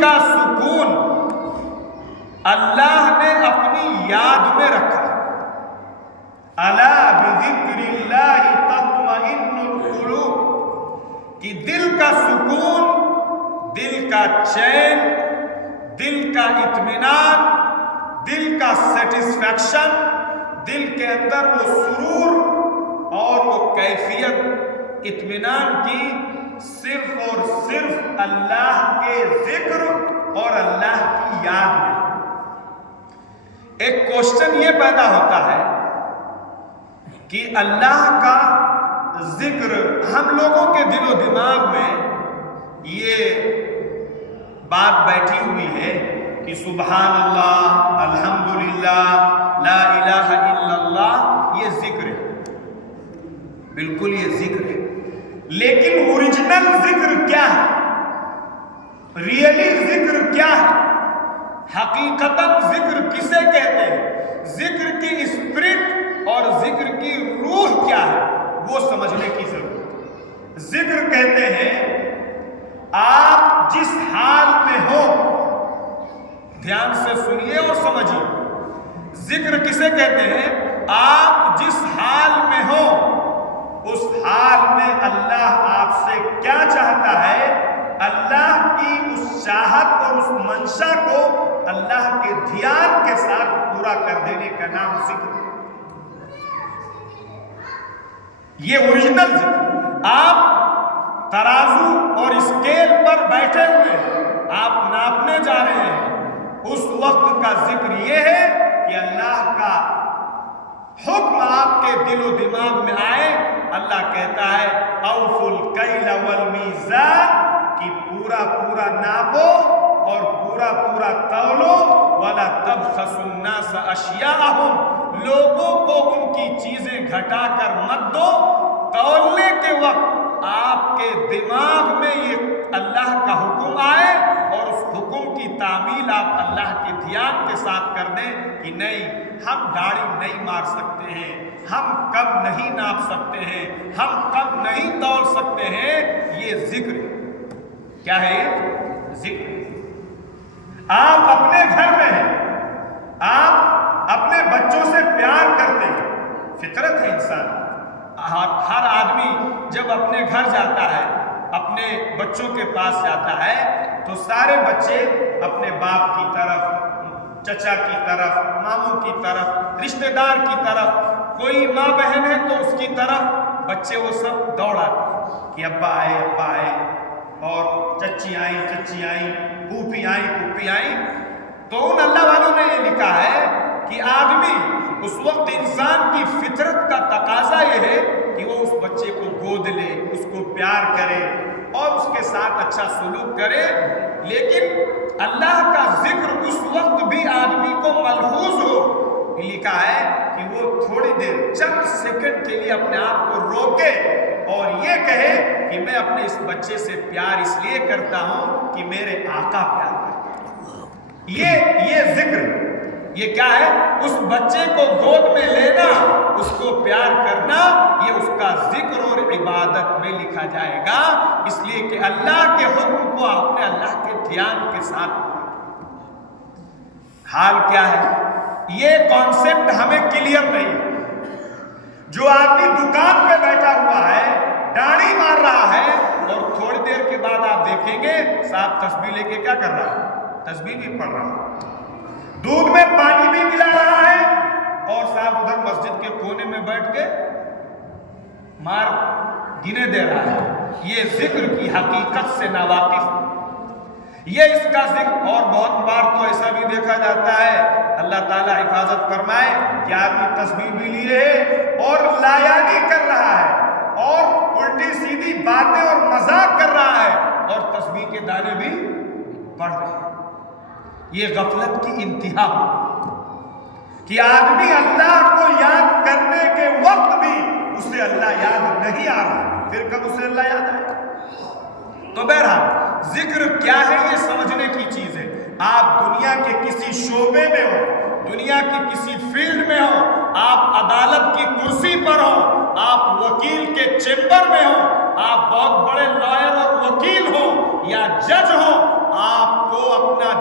کا سکون اللہ نے اپنی یاد میں رکھا. الا بذکر اللہ تطمئن القلوب، کہ دل کا سکون، دل کا چین، دل کا اطمینان، دل کا سیٹسفیکشن، دل کے اندر وہ سرور اور وہ کیفیت اطمینان کی صرف اور صرف اللہ کے ذکر اور اللہ کی یاد میں. ایک کوشچن یہ پیدا ہوتا ہے کہ اللہ کا ذکر ہم لوگوں کے دل و دماغ میں یہ بات بیٹھی ہوئی ہے کہ سبحان اللہ، الحمدللہ، لا الہ الا اللہ، یہ ذکر ہے. بالکل یہ ذکر ہے، لیکن اوریجنل ذکر کیا ہے؟ ریئلی ذکر کیا ہے؟ حقیقتاً ذکر کسے کہتے ہیں؟ ذکر کی اسپرٹ اور ذکر کی روح کیا ہے وہ سمجھنے کی ضرورت ہے. ذکر کہتے ہیں آپ جس حال میں ہو، دھیان سے سنیے اور سمجھیے. ذکر کسے کہتے ہیں؟ آپ جس حال میں ہو اس حال میں اللہ آپ سے کیا چاہتا ہے، اللہ کی اس چاہت اور اس منشا کو اللہ کے دھیان کے ساتھ پورا کر دینے کا نام ذکر ہے. یہ اوریجنل ذکر. آپ ترازو اور اسکیل پر بیٹھے ہوئے ہیں، آپ ناپنے جا رہے ہیں، اس وقت کا ذکر یہ ہے کہ اللہ کا حکم آپ کے دل و دماغ میں آئے. اللہ کہتا ہے اوفوا الکیل والمیزان، کہ پورا پورا ناپو اور پورا پورا تولو. ولا تبخسوا الناس اشیاءهم، لوگوں کو ان کی چیزیں گھٹا کر مت دو. تولنے کے وقت آپ کے دماغ میں یہ اللہ کا حکم آئے اور اس حکم کی تعمیل آپ اللہ کے دھیان کے ساتھ کر دیں کہ نہیں، ہم داڑھی نہیں مار سکتے ہیں، ہم کب نہیں ناپ سکتے ہیں، ہم کب نہیں تول سکتے ہیں. یہ ذکر کیا ہے؟ یہ ذکر. آپ اپنے گھر میں ہیں، آپ اپنے بچوں سے پیار کرتے ہیں، فطرت ہے انسان. ہر آدمی جب اپنے گھر جاتا ہے، اپنے بچوں کے پاس جاتا ہے، تو سارے بچے اپنے باپ کی طرف، چچا کی طرف، ماموں کی طرف، رشتہ دار کی طرف، کوئی ماں بہن ہے تو اس کی طرف بچے وہ سب دوڑ آتے کہ ابا آئے، ابا آئے، اور چچی آئیں، چچی آئیں، پھوپھی آئیں، پھوپھی آئیں. تو ان اللہ والوں نے یہ لکھا ہے کہ آدمی اس وقت انسان کی فطرت کا تقاضا یہ ہے کہ وہ اس بچے کو گود لے، اس کو پیار کرے اور اس کے ساتھ اچھا سلوک کرے. لیکن اللہ کا ذکر اس وقت بھی آدمی کو ملحوظ ہو. لکھا ہے کہ وہ تھوڑی دیر، چند سیکنڈ کے لیے اپنے آپ کو روکے اور یہ کہے کہ میں اپنے اس بچے سے پیار اس لیے کرتا ہوں کہ میرے آقا پیار کرتے ہیں. یہ ذکر. یہ کیا ہے؟ اس بچے کو گود میں لینا، اس کو پیار کرنا، یہ اس کا ذکر اور عبادت میں لکھا جائے گا. اس لیے کہ اللہ کے حکم کو آپ نے اللہ کے دھیان کے ساتھ. حال کیا ہے؟ یہ کانسیپٹ ہمیں کلیئر نہیں. جو آدمی دکان پہ بیٹھا ہوا ہے، ڈاڑھی مار رہا ہے، اور تھوڑی دیر کے بعد آپ دیکھیں گے صاحب تسبیح لے کے کیا کر رہا ہے؟ تسبیح بھی پڑھ رہا ہے، دودھ میں پانی بھی ملا رہا ہے، اور صاحب ادھر مسجد کے کونے میں بیٹھ کے مار گنے دے رہا ہے. یہ ذکر کی حقیقت سے ناواقف. یہ اس کا ذکر. اور بہت بار تو ایسا بھی دیکھا جاتا ہے، اللہ تعالیٰ حفاظت فرمائے، کہ آدمی تسبیح بھی لیے اور لایانی کر رہا ہے اور الٹی سیدھی باتیں اور مذاق کر رہا ہے اور تسبیح کے دانے بھی پڑھ رہے ہیں. یہ غفلت کی انتہا ہو کہ آدمی اللہ کو یاد کرنے کے وقت بھی اسے اللہ یاد نہیں آ رہا، پھر کب اسے اللہ یاد آئے؟ تو بہرحال ذکر کیا ہے یہ سمجھنے کی چیز ہے. آپ دنیا کے کسی شعبے میں ہو، دنیا کی کسی فیلڈ میں ہو، آپ عدالت کی کرسی پر ہو، آپ وکیل کے چیمبر میں ہو، آپ بہت بڑے لائر اور وکیل ہو یا جج ہو، آپ کو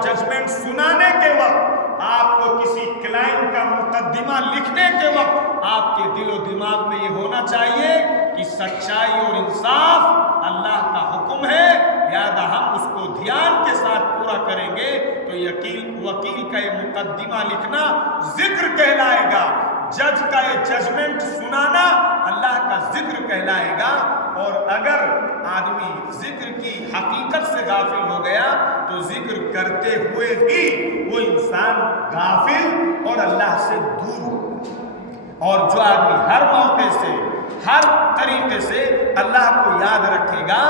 ججمنٹ سنانے کے وقت، آپ کو کسی کلائنٹ کا مقدمہ لکھنے کے وقت آپ کے دل و دماغ میں یہ ہونا چاہیے کہ سچائی اور انصاف اللہ کا حکم ہے، لہذا ہم اس کو دھیان کے ساتھ پورا کریں گے تو وکیل کا یہ مقدمہ لکھنا ذکر کہلائے گا، جج کا یہ ججمنٹ سنانا اللہ کا ذکر کہلائے گا۔ اور اگر آدمی ذکر کی حقیقت سے غافل ہو گیا تو ذکر کرتے ہوئے بھی وہ انسان غافل اور اللہ سے دور ہو۔ اور جو آدمی ہر موقع سے، ہر طریقے سے اللہ کو یاد رکھے گا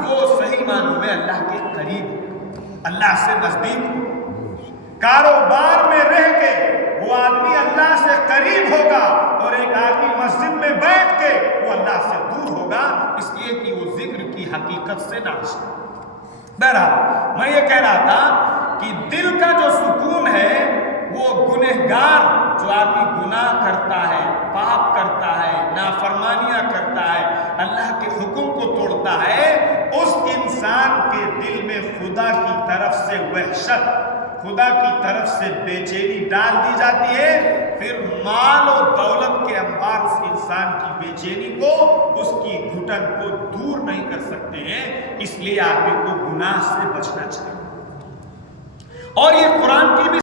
وہ صحیح معنوں میں اللہ کے قریب ہو، اللہ سے نزدیک ہو۔ کاروبار میں رہ کے وہ آدمی اللہ سے قریب ہوگا، اور ایک آدمی مسجد میں بیٹھ کے وہ اللہ سے دور ہوگا، اس لیے کہ وہ ذکر کی حقیقت سے ناشنا۔ بہرحال میں یہ کہہ رہا تھا کہ دل کا جو سکون ہے وہ گنہگار، جو آدمی گناہ کرتا ہے، پاپ کرتا ہے، نافرمانیاں کرتا ہے، اللہ کے حکم کو توڑتا ہے، اس انسان کے دل میں خدا کی طرف سے وحشت، خدا کی طرف سے بے چینی ڈال دی جاتی ہے۔ پھر مال و دولت کے انبار اس انسان کی بے چینی کو، اس کی گھٹن کو دور نہیں کر سکتے ہیں، اس لیے آدمی کو گناہ سے بچنا چاہیے۔ اور یہ قرآن کی بھی